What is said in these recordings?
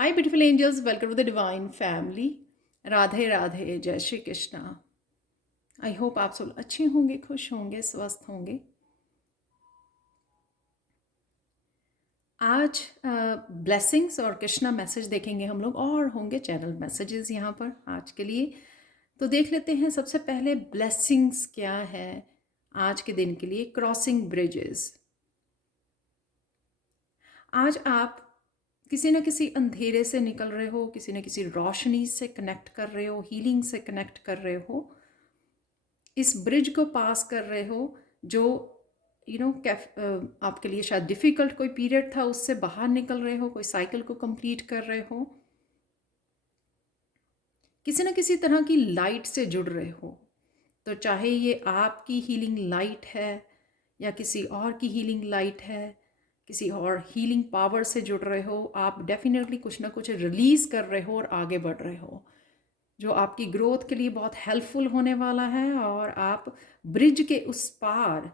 Hi beautiful angels, welcome to the divine family. Radhe Radhe, Jai Shri Krishna. I hope आप सब अच्छे होंगे, खुश होंगे, स्वस्थ होंगे। आज ब्लेसिंग्स और कृष्णा मैसेज देखेंगे हम लोग, और होंगे चैनल मैसेजेस यहाँ पर आज के लिए। तो देख लेते हैं सबसे पहले ब्लेसिंग्स क्या है आज के दिन के लिए। Crossing bridges. आज आप किसी न किसी अंधेरे से निकल रहे हो, किसी न किसी रोशनी से कनेक्ट कर रहे हो, हीलिंग से कनेक्ट कर रहे हो, इस ब्रिज को पास कर रहे हो जो आपके लिए शायद डिफ़िकल्ट कोई पीरियड था, उससे बाहर निकल रहे हो, कोई साइकिल को कंप्लीट कर रहे हो, किसी न किसी तरह की लाइट से जुड़ रहे हो। तो चाहे ये आपकी हीलिंग लाइट है या किसी और की हीलिंग लाइट है, किसी और हीलिंग पावर से जुड़ रहे हो, आप डेफिनेटली कुछ ना कुछ रिलीज़ कर रहे हो और आगे बढ़ रहे हो, जो आपकी ग्रोथ के लिए बहुत हेल्पफुल होने वाला है। और आप ब्रिज के उस पार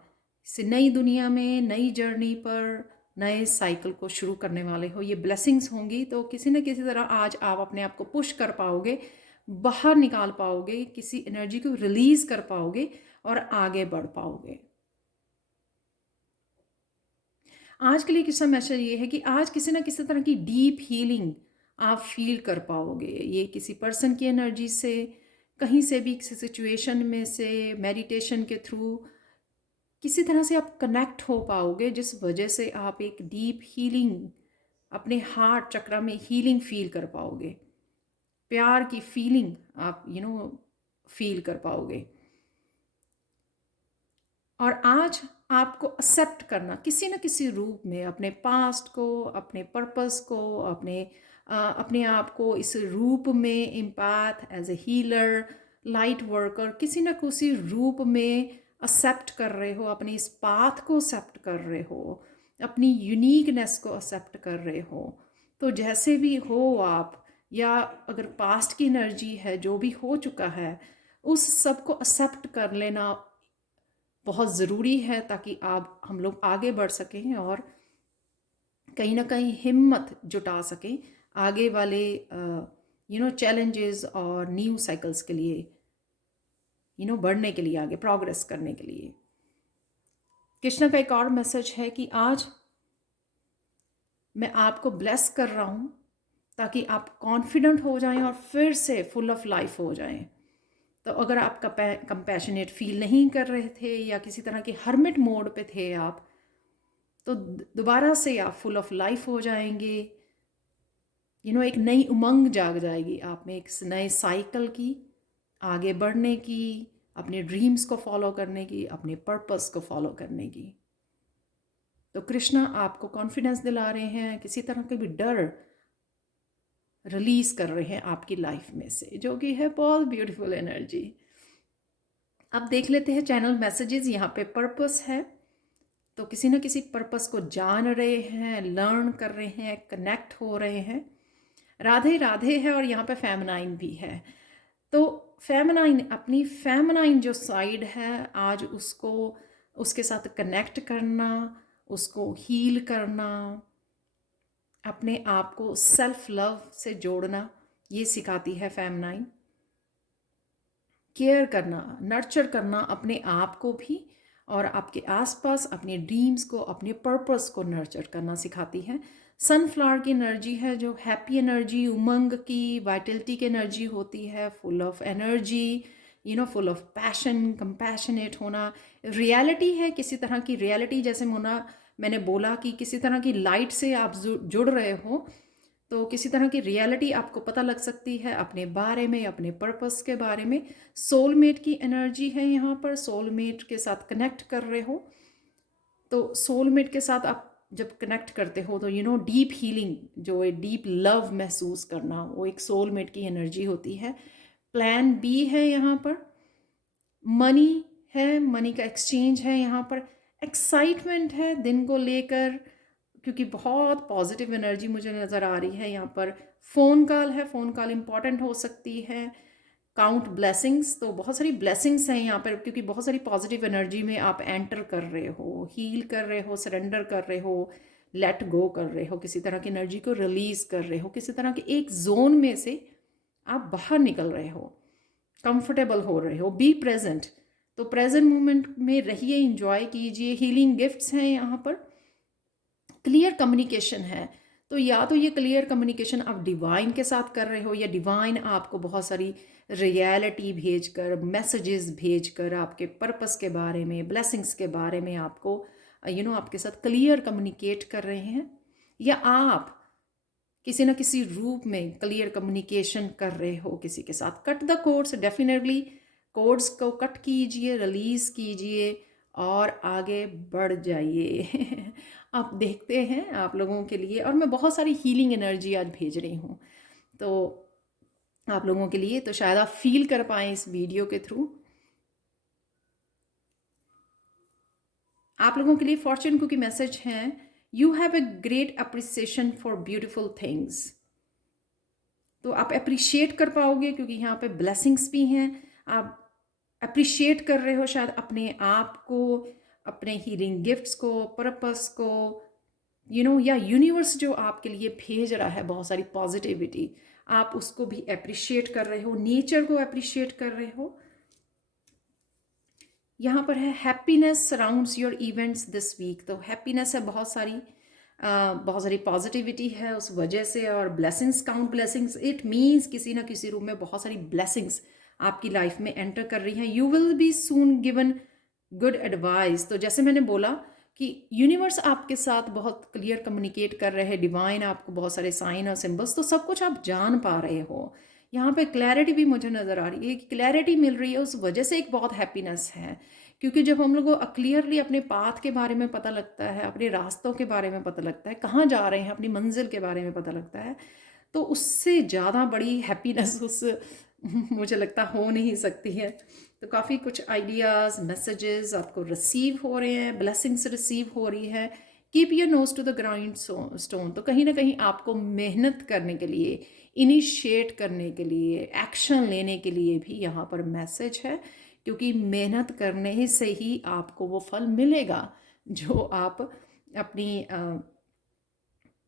से नई दुनिया में, नई जर्नी पर, नए साइकिल को शुरू करने वाले हो। ये ब्लेसिंग्स होंगी, तो किसी न किसी तरह आज आप अपने आप को पुश कर पाओगे, बाहर निकाल पाओगे, किसी एनर्जी को रिलीज़ कर पाओगे और आगे बढ़ पाओगे। आज के लिए किस्सा मैसेज ये है कि आज किसी ना किसी तरह की डीप हीलिंग आप फील कर पाओगे। ये किसी पर्सन की एनर्जी से, कहीं से भी, किसी सिचुएशन में से, मेडिटेशन के थ्रू किसी तरह से आप कनेक्ट हो पाओगे, जिस वजह से आप एक डीप हीलिंग, अपने हार्ट चक्र में हीलिंग फील कर पाओगे। प्यार की फीलिंग आप फील कर पाओगे। और आज आपको एक्सेप्ट करना किसी न किसी रूप में, अपने पास्ट को, अपने पर्पस को, अपने आप को इस रूप में, empath, as a healer, light worker, किसी न किसी रूप में एक्सेप्ट कर रहे हो। अपनी इस पाथ को एक्सेप्ट कर रहे हो, अपनी यूनिकनेस को एक्सेप्ट कर रहे हो। तो जैसे भी हो आप, या अगर पास्ट की एनर्जी है, जो भी हो चुका है, उस सब को एक्सेप्ट कर लेना बहुत ज़रूरी है, ताकि आप, हम लोग आगे बढ़ सकें और कहीं ना कहीं हिम्मत जुटा सकें आगे वाले चैलेंजेस और न्यू साइकिल्स के लिए, बढ़ने के लिए, आगे प्रोग्रेस करने के लिए। कृष्णा का एक और मैसेज है कि आज मैं आपको ब्लेस कर रहा हूँ ताकि आप कॉन्फिडेंट हो जाएं और फिर से फुल ऑफ लाइफ हो जाएं। तो अगर आप कंपैशनेट फील नहीं कर रहे थे या किसी तरह के हर्मिट मोड पे थे आप, तो दोबारा से आप फुल ऑफ लाइफ हो जाएंगे। एक नई उमंग जाग जाएगी आप में, एक नए साइकिल की, आगे बढ़ने की, अपने ड्रीम्स को फॉलो करने की, अपने पर्पस को फॉलो करने की। तो कृष्णा आपको कॉन्फिडेंस दिला रहे हैं, किसी तरह के भी डर रिलीज कर रहे हैं आपकी लाइफ में से, जो कि है बहुत ब्यूटीफुल एनर्जी। अब देख लेते हैं चैनल मैसेजेस। यहाँ पे पर्पस है, तो किसी न किसी पर्पस को जान रहे हैं, लर्न कर रहे हैं, कनेक्ट हो रहे हैं। राधे राधे है, और यहाँ पे फेमिनाइन भी है। तो फेमिनाइन, अपनी फेमिनाइन जो साइड है, आज उसको, उसके साथ कनेक्ट करना, उसको हील करना, अपने आप को सेल्फ लव से जोड़ना, ये सिखाती है फेमिनाइन। केयर करना, नर्चर करना अपने आप को भी, और आपके आसपास अपने ड्रीम्स को, अपने पर्पस को नर्चर करना सिखाती है। सनफ्लावर की एनर्जी है, जो हैप्पी एनर्जी, उमंग की, वाइटलिटी की एनर्जी होती है, full of energy, full of passion, compassionate होना। रियलिटी है, किसी तरह की रियलिटी, जैसे मैंने बोला कि किसी तरह की लाइट से आप जुड़ रहे हो, तो किसी तरह की रियलिटी आपको पता लग सकती है अपने बारे में, अपने पर्पस के बारे में। सोलमेट की एनर्जी है यहाँ पर, सोलमेट के साथ कनेक्ट कर रहे हो। तो सोलमेट के साथ आप जब कनेक्ट करते हो, तो डीप हीलिंग, जो एक डीप लव महसूस करना, वो एक सोलमेट की एनर्जी होती है। प्लान बी है यहाँ पर, मनी है, मनी का एक्सचेंज है यहाँ पर। एक्साइटमेंट है दिन को लेकर, क्योंकि बहुत पॉजिटिव एनर्जी मुझे नज़र आ रही है यहाँ पर। फ़ोन कॉल है, फ़ोन कॉल इम्पॉर्टेंट हो सकती है। काउंट ब्लेसिंग्स, तो बहुत सारी ब्लेसिंग्स हैं यहाँ पर, क्योंकि बहुत सारी पॉजिटिव एनर्जी में आप एंटर कर रहे हो, हील कर रहे हो, सरेंडर कर रहे हो, लेट गो कर रहे हो, किसी तरह की एनर्जी को रिलीज कर रहे हो, किसी तरह के एक जोन में से आप बाहर निकल रहे हो, कंफर्टेबल हो रहे हो। बी प्रेजेंट, तो प्रेजेंट मोमेंट में रहिए, इंजॉय कीजिए। हीलिंग गिफ्ट्स हैं यहाँ पर, क्लियर कम्युनिकेशन है। तो या तो ये क्लियर कम्युनिकेशन आप डिवाइन के साथ कर रहे हो, या डिवाइन आपको बहुत सारी रियलिटी भेज कर, मैसेजेस भेज कर, आपके पर्पस के बारे में, ब्लेसिंग्स के बारे में आपको आपके साथ क्लियर कम्युनिकेट कर रहे हैं, या आप किसी न किसी रूप में क्लियर कम्युनिकेशन कर रहे हो किसी के साथ। Cut the codes, definitely codes को कट कीजिए, रिलीज कीजिए और आगे बढ़ जाइए। आप देखते हैं आप लोगों के लिए, और मैं बहुत सारी हीलिंग एनर्जी आज भेज रही हूँ तो आप लोगों के लिए, तो शायद आप फील कर पाएँ इस वीडियो के थ्रू। आप लोगों के लिए फॉर्च्यून कुकी मैसेज है, you have a great appreciation for beautiful things. तो आप अप्रिशिएट कर पाओगे क्योंकि यहाँ पे ब्लेसिंग्स भी हैं। आप अप्रिशिएट कर रहे हो शायद अपने आप को, अपने हीलिंग गिफ्ट्स को, पर्पस को, या यूनिवर्स जो आपके लिए भेज रहा है बहुत सारी पॉजिटिविटी, आप उसको भी अप्रिशिएट कर रहे हो, नेचर को अप्रिशिएट कर रहे हो। यहाँ पर है happiness surrounds your events this week. तो हैप्पीनेस है, बहुत सारी पॉजिटिविटी है उस वजह से। और blessings, count blessings, it means किसी ना किसी रूप में बहुत सारी ब्लेसिंग्स आपकी लाइफ में एंटर कर रही हैं। You will be soon given good advice. तो जैसे मैंने बोला कि यूनिवर्स आपके साथ बहुत क्लियर कम्युनिकेट कर रहे हैं, डिवाइन आपको बहुत सारे साइन और सिंबल्स, तो सब कुछ आप जान पा रहे हो। यहाँ पे क्लैरिटी भी मुझे नज़र आ रही है, क्लैरिटी मिल रही है, उस वजह से एक बहुत हैप्पीनेस है। क्योंकि जब हम लोग को क्लियरली अपने पाथ के बारे में पता लगता है, अपने रास्तों के बारे में पता लगता है, कहाँ जा रहे हैं, अपनी मंजिल के बारे में पता लगता है, तो उससे ज़्यादा बड़ी हैप्पीनेस उस मुझे लगता हो नहीं सकती है। तो काफ़ी कुछ आइडियाज़, मैसेजेस आपको रिसीव हो रहे हैं, ब्लेसिंग्स रिसीव हो रही है। Keep your nose to the ground stone. तो कहीं ना कहीं आपको मेहनत करने के लिए, इनिशिएट करने के लिए, एक्शन लेने के लिए भी यहाँ पर मैसेज है, क्योंकि मेहनत करने से ही आपको वो फल मिलेगा जो आप अपनी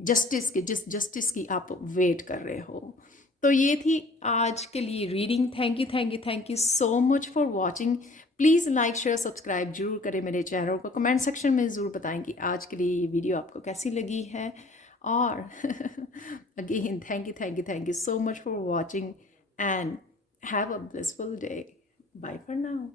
जिस जस्टिस की आप वेट कर रहे हो। तो ये थी आज के लिए reading. Thank you so much for watching. Please like, share, subscribe जरूर करें मेरे चैनल को। कमेंट सेक्शन में ज़रूर बताएं कि आज के लिए ये वीडियो आपको कैसी लगी है। और again thank you so much for watching and have a blissful day. Bye for now.